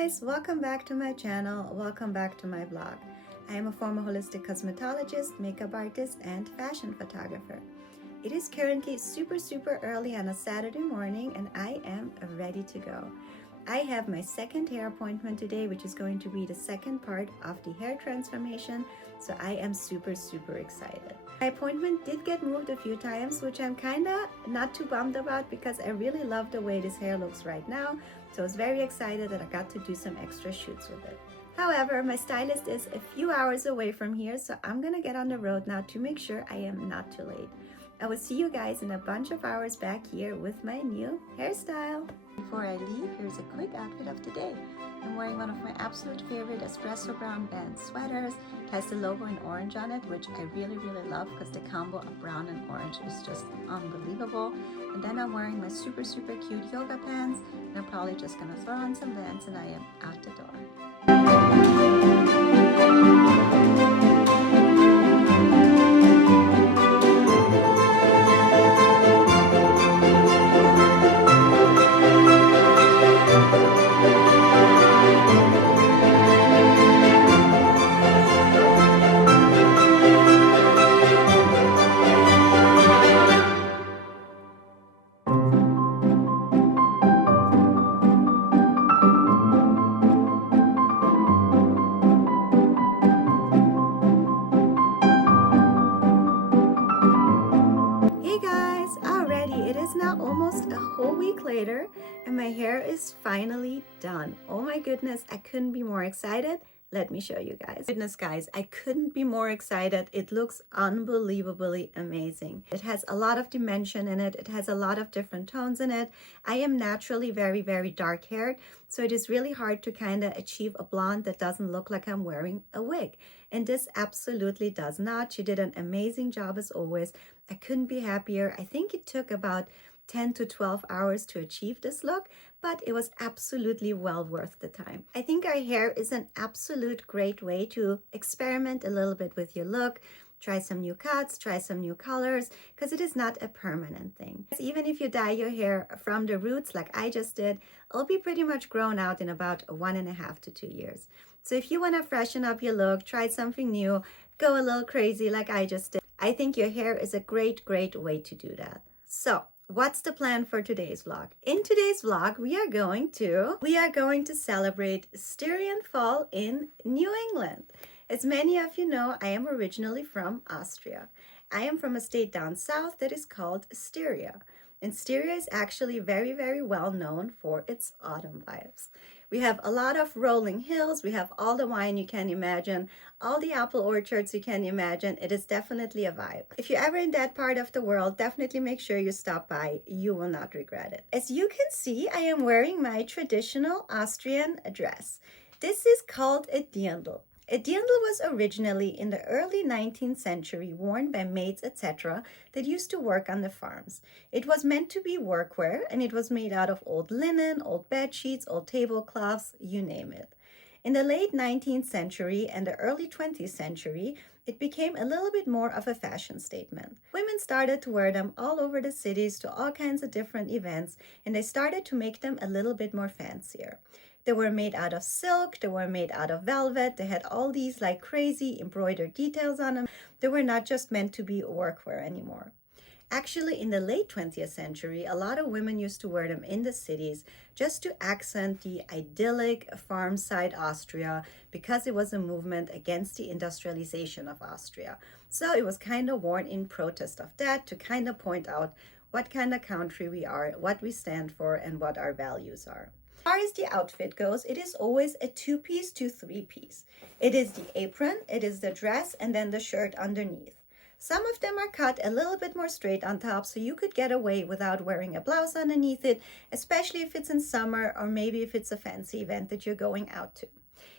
guys, welcome back to my channel, welcome back to my blog. I am a former holistic cosmetologist, makeup artist, and fashion photographer. It is currently super early on a Saturday morning and I am ready to go. I have my second hair appointment today, which is going to be the second part of the hair transformation, so I am super excited. My appointment did get moved a few times, which I'm kinda not too bummed about because I really love the way this hair looks right now, so I was very excited that I got to do some extra shoots with it. However, my stylist is a few hours away from here, so I'm gonna get on the road now to make sure I am not too late. I will see you guys in a bunch of hours back here with my new hairstyle. Before I leave, here's a quick outfit of the day. I'm wearing one of my absolute favorite espresso brown band sweaters. It has the logo in orange on it, which I really love because the combo of brown and orange is just unbelievable. And then I'm wearing my super cute yoga pants, and I'm probably just gonna throw on some Vans and I am out the door. It is now almost a whole week later and my hair is finally done. Oh my goodness, I couldn't be more excited. Let me show you guys. Goodness guys, I couldn't be more excited. It looks unbelievably amazing. It has a lot of dimension in it. It has a lot of different tones in it. I am naturally very dark haired, so it is really hard to kind of achieve a blonde that doesn't look like I'm wearing a wig. And this absolutely does not. She did an amazing job as always. I couldn't be happier. I think it took about 10 to 12 hours to achieve this look, but it was absolutely well worth the time. I think our hair is an absolute great way to experiment a little bit with your look, try some new cuts, try some new colors, because it is not a permanent thing. Even if you dye your hair from the roots like I just did, it'll be pretty much grown out in about 1.5 to 2 years. So if you want to freshen up your look, try something new, go a little crazy like I just did, I think your hair is a great way to do that. So what's the plan for today's vlog? In today's vlog, we are going to celebrate Styrian fall in New England. As many of you know, I am originally from Austria. I am from a state down south that is called Styria. And Styria is actually very well known for its autumn vibes. We have a lot of rolling hills. We have all the wine you can imagine, all the apple orchards you can imagine. It is definitely a vibe. If you're ever in that part of the world, definitely make sure you stop by. You will not regret it. As you can see, I am wearing my traditional Austrian dress. This is called a dirndl. A dirndl was originally in the early 19th century worn by maids, etc. that used to work on the farms. It was meant to be workwear and it was made out of old linen, old bed sheets, old tablecloths, you name it. In the late 19th century and the early 20th century, it became a little bit more of a fashion statement. Women started to wear them all over the cities to all kinds of different events, and they started to make them a little bit more fancier. They were made out of silk, they were made out of velvet, they had all these like crazy embroidered details on them. They were not just meant to be workwear anymore. Actually, in the late 20th century, a lot of women used to wear them in the cities just to accent the idyllic farm-side Austria because it was a movement against the industrialization of Austria. So it was kind of worn in protest of that to kind of point out what kind of country we are, what we stand for, and what our values are. As far as the outfit goes, it is always a 2-piece to 3-piece. It is the apron, it is the dress, and then the shirt underneath. Some of them are cut a little bit more straight on top, so you could get away without wearing a blouse underneath it, especially if it's in summer or maybe if it's a fancy event that you're going out to.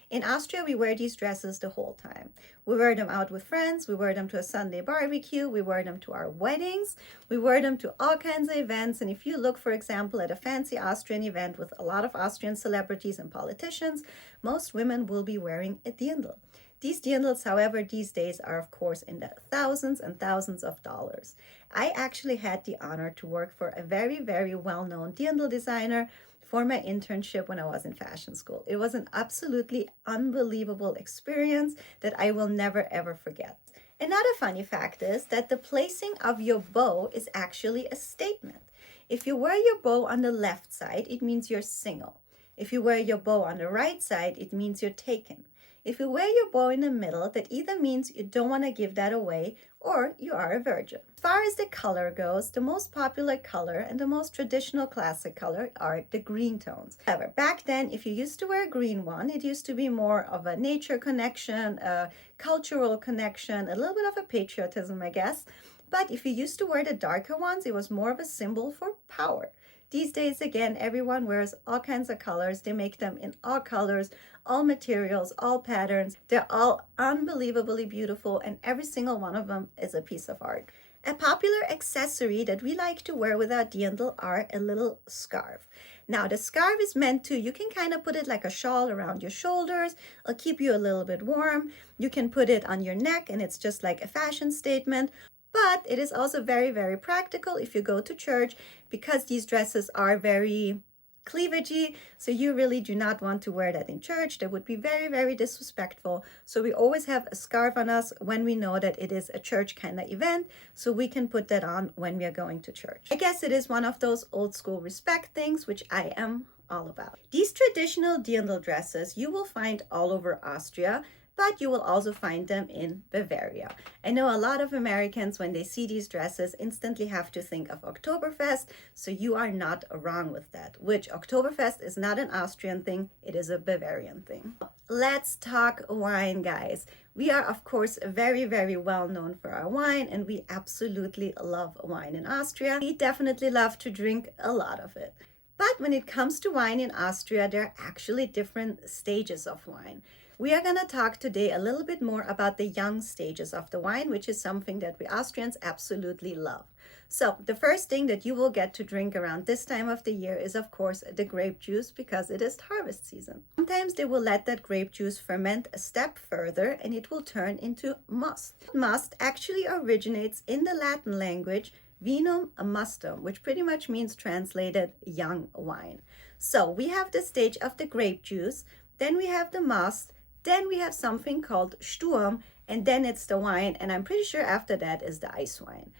In Austria, we wear these dresses the whole time. We wear them out with friends, we wear them to a Sunday barbecue, we wear them to our weddings, we wear them to all kinds of events. And if you look, for example, at a fancy Austrian event with a lot of Austrian celebrities and politicians, most women will be wearing a dirndl. These dirndls, however, these days are of course in the thousands and thousands of dollars. I actually had the honor to work for a very well-known dirndl designer for my internship when I was in fashion school. It was an absolutely unbelievable experience that I will never ever forget. Another funny fact is that the placing of your bow is actually a statement. If you wear your bow on the left side, it means you're single. If you wear your bow on the right side, it means you're taken. If you wear your bow in the middle, that either means you don't want to give that away or you are a virgin. As far as the color goes, the most popular color and the most traditional classic color are the green tones. However, back then, if you used to wear a green one, it used to be more of a nature connection, a cultural connection, a little bit of a patriotism, I guess. But if you used to wear the darker ones, it was more of a symbol for power. These days, again, everyone wears all kinds of colors. They make them in all colors, all materials, all patterns. They're all unbelievably beautiful, and every single one of them is a piece of art. A popular accessory that we like to wear with our dirndl are a little scarf. Now, the scarf is meant to, you can kind of put it like a shawl around your shoulders. It'll keep you a little bit warm. You can put it on your neck, and it's just like a fashion statement. But it is also very, very practical if you go to church, because these dresses are very cleavagey, so you really do not want to wear that in church. That would be very, very disrespectful. So we always have a scarf on us when we know that it is a church kind of event, so we can put that on when we are going to church. I guess it is one of those old school respect things, which I am all about. These traditional dirndl dresses you will find all over Austria, but you will also find them in Bavaria. I know a lot of Americans, when they see these dresses, instantly have to think of Oktoberfest, so you are not wrong with that, which Oktoberfest is not an Austrian thing, it is a Bavarian thing. Let's talk wine, guys. We are, of course, very, very well known for our wine, and we absolutely love wine in Austria. We definitely love to drink a lot of it. But when it comes to wine in Austria, there are actually different stages of wine. We are going to talk today a little bit more about the young stages of the wine, which is something that we Austrians absolutely love. So the first thing that you will get to drink around this time of the year is, of course, the grape juice, because it is harvest season. Sometimes they will let that grape juice ferment a step further and it will turn into must. Must actually originates in the Latin language vinum mustum, which pretty much means translated young wine. So we have the stage of the grape juice, then we have the must, then we have something called Sturm, and then it's the wine, and I'm pretty sure after that is the ice wine.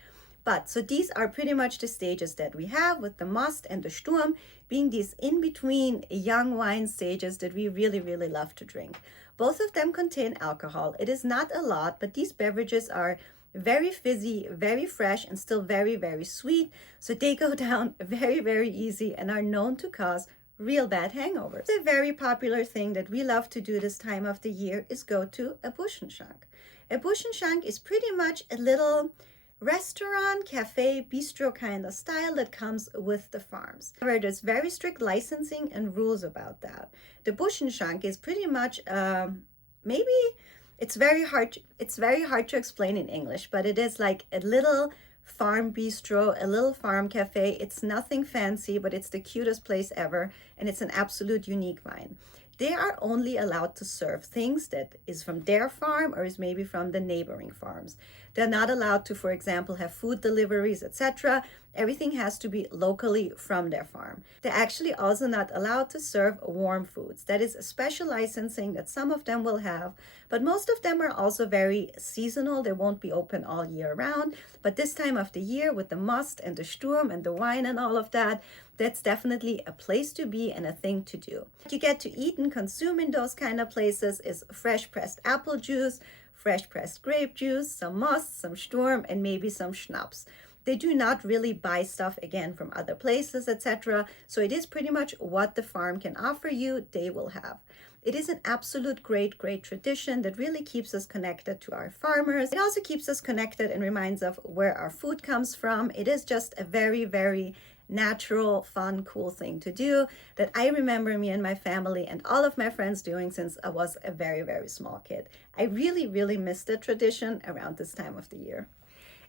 But so these are pretty much the stages that we have, with the must and the Sturm being these in-between young wine stages that we really, really love to drink. Both of them contain alcohol. It is not a lot, but these beverages are very fizzy, very fresh, and still very, very sweet. So they go down very, very easy and are known to cause real bad hangovers. A very popular thing that we love to do this time of the year is go to a Buschenschank. A Buschenschank is pretty much a little restaurant, cafe, bistro kind of style that comes with the farms. However, there's very strict licensing and rules about that. The Buschenschank is pretty much it's very hard to explain in English, but it is like a little farm bistro, a little farm cafe. It's nothing fancy, but it's the cutest place ever, and it's an absolute unique wine. They are only allowed to serve things that is from their farm or is maybe from the neighboring farms. They're not allowed to, for example, have food deliveries, etc. Everything has to be locally from their farm. They're actually also not allowed to serve warm foods. That is a special licensing that some of them will have, but most of them are also very seasonal. They won't be open all year round, but this time of the year with the must and the Sturm and the wine and all of that, that's definitely a place to be and a thing to do. What you get to eat and consume in those kind of places is fresh pressed apple juice, fresh pressed grape juice, some must, some Sturm, and maybe some schnapps. They do not really buy stuff again from other places, etc. So it is pretty much what the farm can offer you, they will have. It is an absolute great tradition that really keeps us connected to our farmers. It also keeps us connected and reminds us where our food comes from. It is just a very, very natural, fun, cool thing to do that I remember me and my family and all of my friends doing since I was a very, very small kid. I really, really miss the tradition around this time of the year.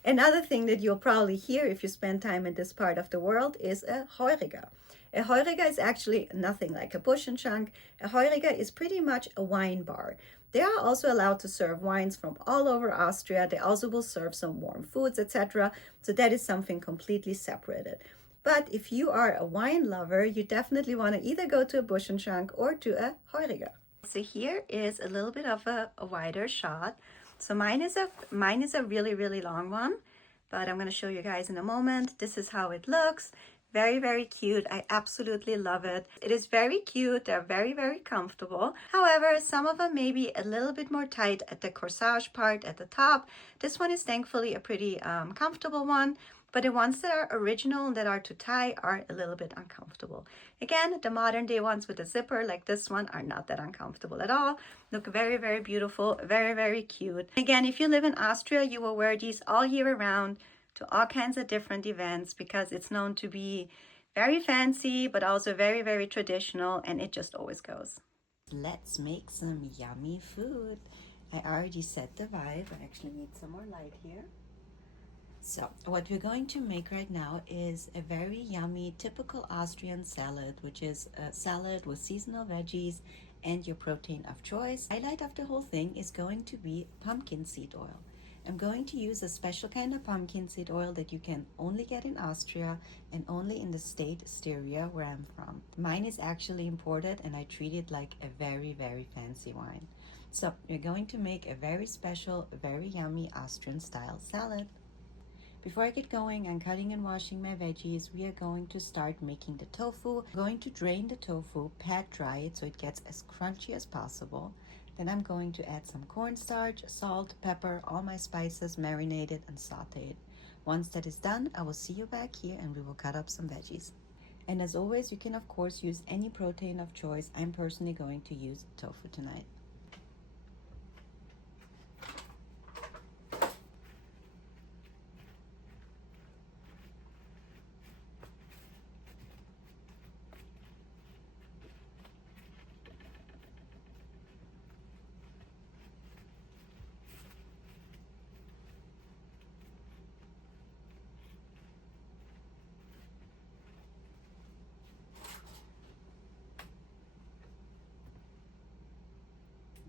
Another thing that you'll probably hear if you spend time in this part of the world is a Heuriger. A Heuriger is actually nothing like a Buschenschank. A Heuriger is pretty much a wine bar. They are also allowed to serve wines from all over Austria. They also will serve some warm foods, etc. So that is something completely separated. But if you are a wine lover, you definitely want to either go to a Bush and Trunk or to a Heuriger. So here is a little bit of a wider shot. So mine is a really, really long one, but I'm going to show you guys in a moment. This is how it looks. Very, very cute. I absolutely love it. It is very cute. They're very, very comfortable. However, some of them may be a little bit more tight at the corsage part at the top. This one is thankfully a pretty comfortable one, but the ones that are original and that are to tie are a little bit uncomfortable. Again, the modern day ones with a zipper like this one are not that uncomfortable at all. Look very, very beautiful, very, very cute. Again, if you live in Austria, you will wear these all year round to all kinds of different events because it's known to be very fancy, but also very, very traditional, and it just always goes. Let's make some yummy food. I already set the vibe. I actually need some more light here. So what we're going to make right now is a very yummy, typical Austrian salad, which is a salad with seasonal veggies and your protein of choice. The highlight of the whole thing is going to be pumpkin seed oil. I'm going to use a special kind of pumpkin seed oil that you can only get in Austria and only in the state Styria where I'm from. Mine is actually imported and I treat it like a very, very fancy wine. So we're going to make a very special, very yummy Austrian style salad. Before I get going on cutting and washing my veggies, we are going to start making the tofu. I'm going to drain the tofu, pat dry it so it gets as crunchy as possible. Then I'm going to add some cornstarch, salt, pepper, all my spices, marinate it and saute it. Once that is done, I will see you back here and we will cut up some veggies. And as always, you can of course use any protein of choice. I'm personally going to use tofu tonight.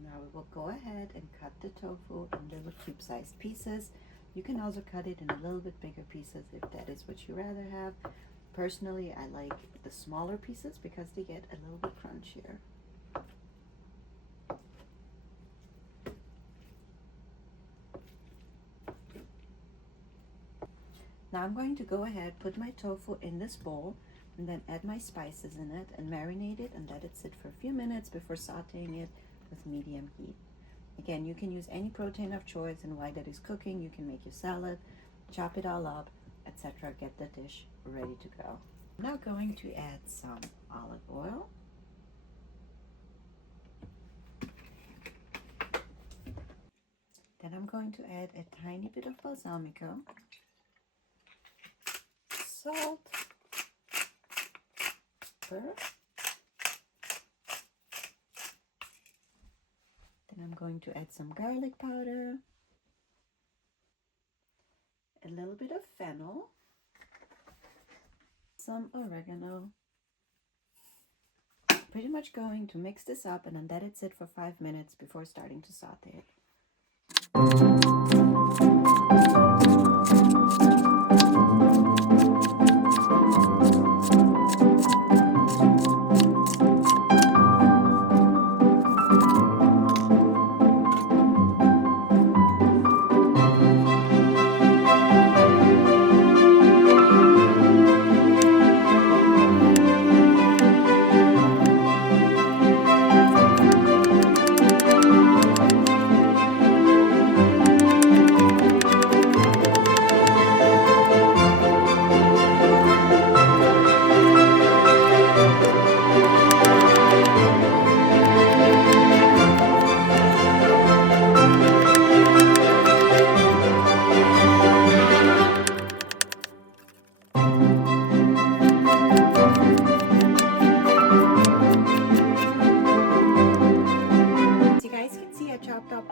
Now we will go ahead and cut the tofu in little cube-sized pieces. You can also cut it in a little bit bigger pieces if that is what you rather have. Personally, I like the smaller pieces because they get a little bit crunchier. Now I'm going to go ahead, put my tofu in this bowl, and then add my spices in it and marinate it and let it sit for a few minutes before sauteing it with medium heat. Again, you can use any protein of choice, and while that is cooking, you can make your salad, chop it all up, etc. Get the dish ready to go. I'm now going to add some olive oil. Then I'm going to add a tiny bit of balsamico, salt, pepper. Then I'm going to add some garlic powder, a little bit of fennel, some oregano. Pretty much going to mix this up and then let it sit for 5 minutes before starting to saute it.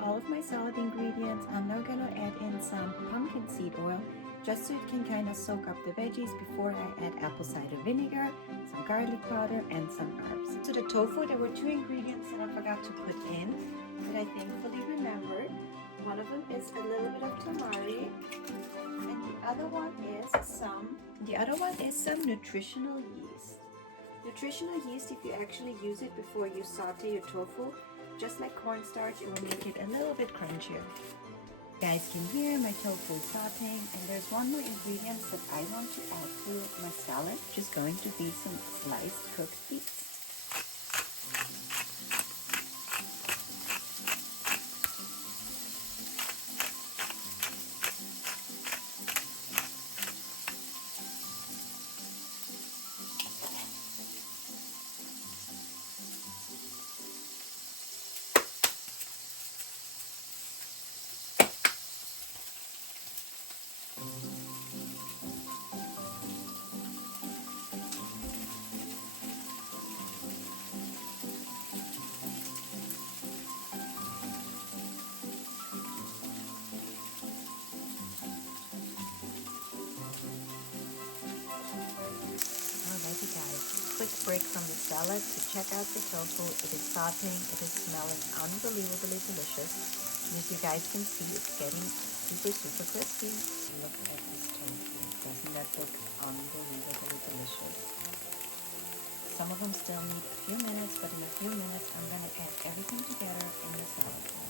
All of my salad ingredients. I'm now going to add in some pumpkin seed oil just so it can kind of soak up the veggies before I add apple cider vinegar, some garlic powder, and some herbs. To the tofu, there were 2 ingredients that I forgot to put in that I thankfully remembered. One of them is a little bit of tamari, and the The other one is some nutritional yeast. Nutritional yeast, if you actually use it before you saute your tofu, just like cornstarch, it will make it a little bit crunchier. You guys can hear my tofu sauteing, and there's one more ingredient that I want to add to my salad, which is going to be some sliced cooked beets. Quick break from the salad to check out the tofu. It is sauteing, it is smelling unbelievably delicious. And as you guys can see, it's getting super crispy. Look at this tofu. Doesn't that look unbelievably delicious? Some of them still need a few minutes, but in a few minutes I'm going to add everything together in the salad bowl.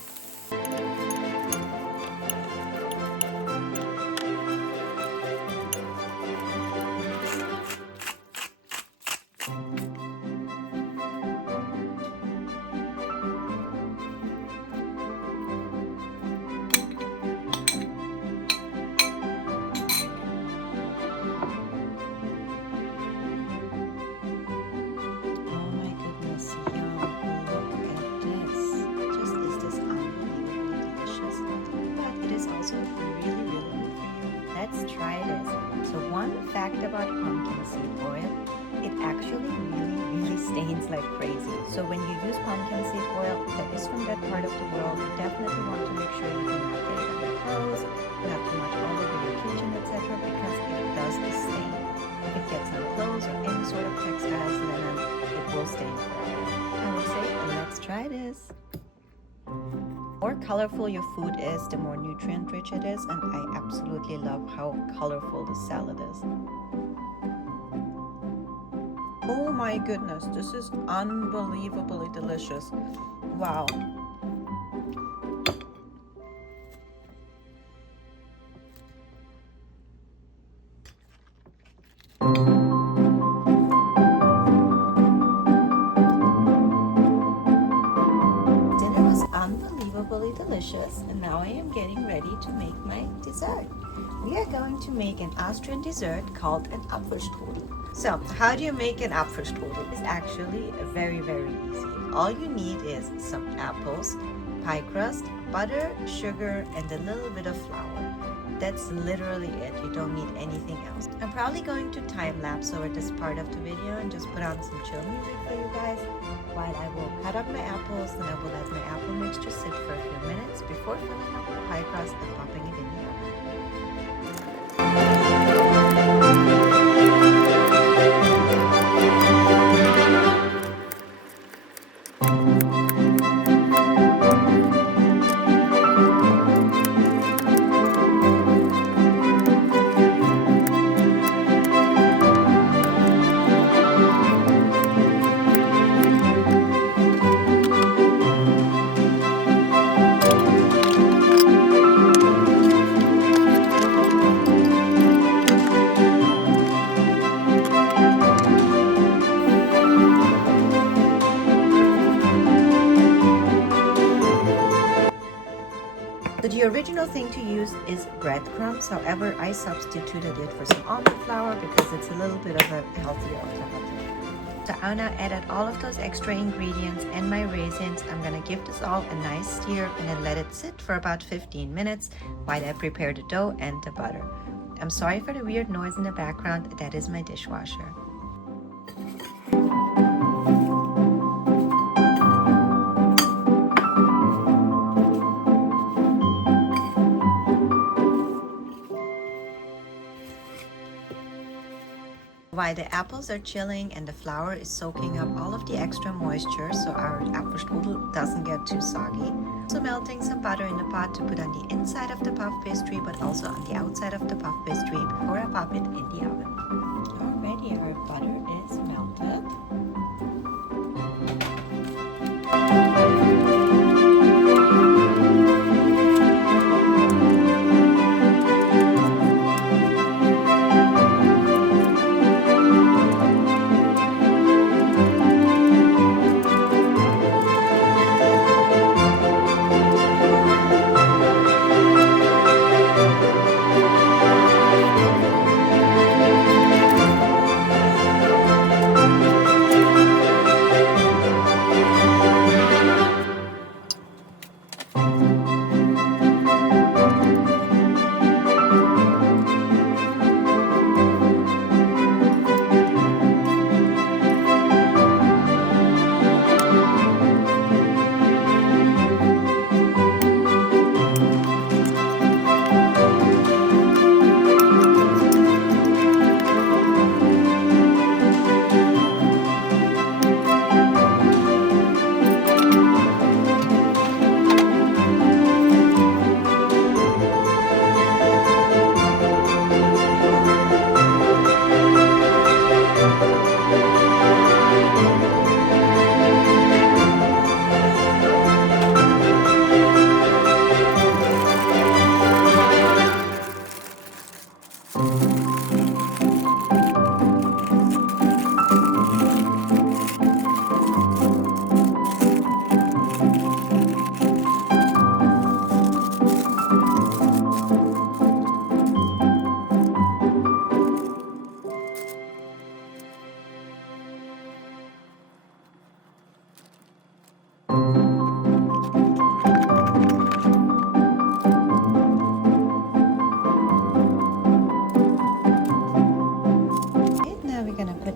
Let's try this. So one fact about pumpkin seed oil, it actually really stains like crazy. So when you use pumpkin seed oil that is from that part of the world, you definitely want to make sure you do not get it on your clothes, not too much all over your kitchen, etc. because it does stain. If it gets on clothes or any sort of textiles, linen, it will stain forever. I would say, let's try this. The more colorful your food is, the more nutrient rich it is, and I absolutely love how colorful the salad is. Oh my goodness, this is unbelievably delicious. Wow. Unbelievably delicious, and now I am getting ready to make my dessert. We are going to make an Austrian dessert called an Apfelstrudel. So how do you make an Apfelstrudel? It's actually very easy. All you need is some apples, pie crust, butter, sugar, and a little bit of flour. That's literally it. You don't need anything else. I'm probably going to time-lapse over this part of the video and just put on some chill music for you guys while I will cut up my apples, and I will let my apple mixture sit for a few minutes before filling up the pie crust and popping it in the So the original thing to use is breadcrumbs. However, I substituted it for some almond flour because it's a little bit of a healthier alternative. So I now added all of those extra ingredients and my raisins. I'm gonna give this all a nice stir and then let it sit for about 15 minutes while I prepare the dough and the butter. I'm sorry for the weird noise in the background. That is my dishwasher. While the apples are chilling and the flour is soaking up all of the extra moisture so our Apfelstrudel doesn't get too soggy, also melting some butter in a pot to put on the inside of the puff pastry, but also on the outside of the puff pastry before I pop it in the oven. Already our butter is melted.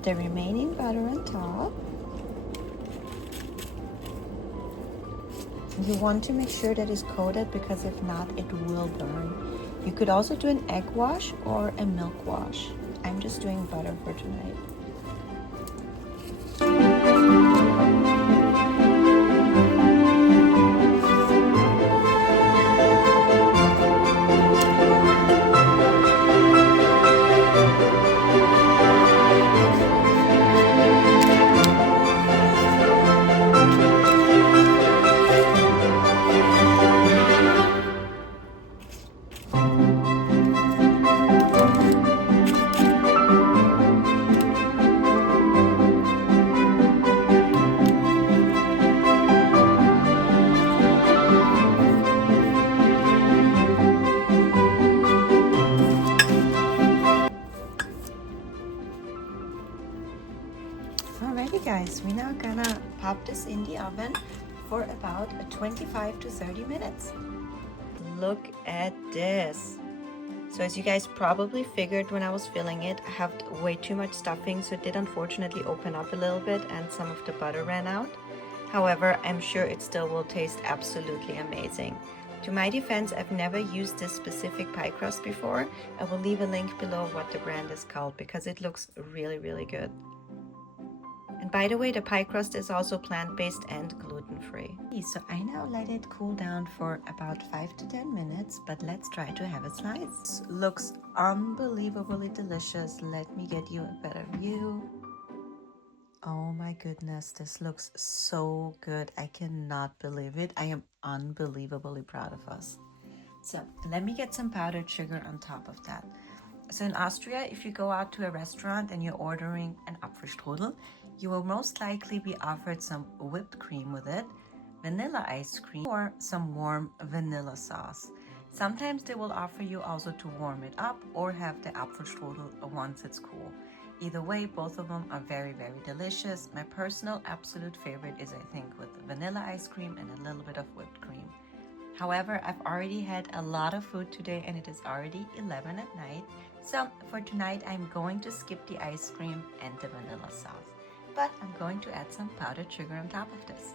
The remaining butter on top. You want to make sure that it's coated because if not, it will burn. You could also do an egg wash or a milk wash. I'm just doing butter for tonight. Alrighty guys, we're now gonna pop this in the oven for about 25 to 30 minutes. Look at this. So as you guys probably figured when I was filling it, I have way too much stuffing, so it did unfortunately open up a little bit and some of the butter ran out. However, I'm sure it still will taste absolutely amazing. To my defense, I've never used this specific pie crust before. I will leave a link below what the brand is called because it looks really, really good. And by the way, the pie crust is also plant-based and gluten-free. So I now let it cool down for about 5 to 10 minutes, but let's try to have a slice. Looks unbelievably delicious. Let me get you a better view. Oh my goodness, this looks so good. I cannot believe it. I am unbelievably proud of us. So let me get some powdered sugar on top of that. So in Austria, if you go out to a restaurant and you're ordering an Apfelstrudel, you will most likely be offered some whipped cream with it, vanilla ice cream, or some warm vanilla sauce. Sometimes they will offer you also to warm it up or have the Apfelstrudel once it's cool. Either way, both of them are very, very delicious. My personal absolute favorite is, I think, with vanilla ice cream and a little bit of whipped cream. However, I've already had a lot of food today and it is already 11 at night. So for tonight, I'm going to skip the ice cream and the vanilla sauce. But I'm going to add some powdered sugar on top of this.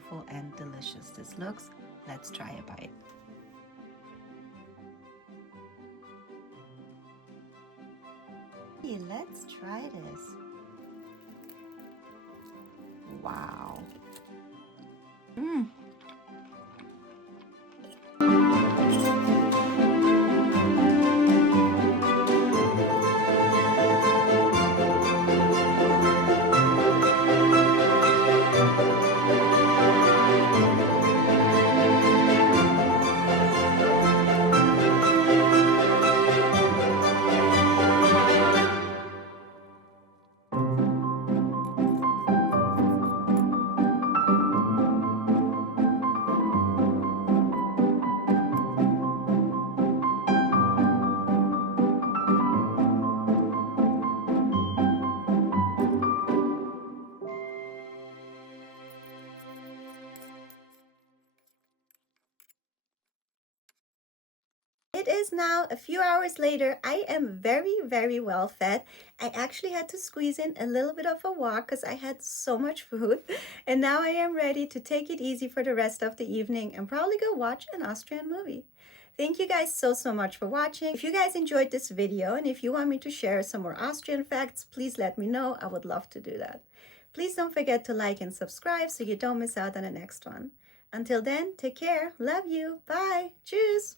beautiful and delicious this looks. Let's try a bite. Let's try this. Wow. It is now a few hours later. I am very well fed. I actually had to squeeze in a little bit of a walk because I had so much food. And now I am ready to take it easy for the rest of the evening and probably go watch an Austrian movie. Thank you guys so much for watching. If you guys enjoyed this video and if you want me to share some more Austrian facts, please let me know. I would love to do that. Please don't forget to like and subscribe so you don't miss out on the next one. Until then, take care. Love you. Bye. Tschüss.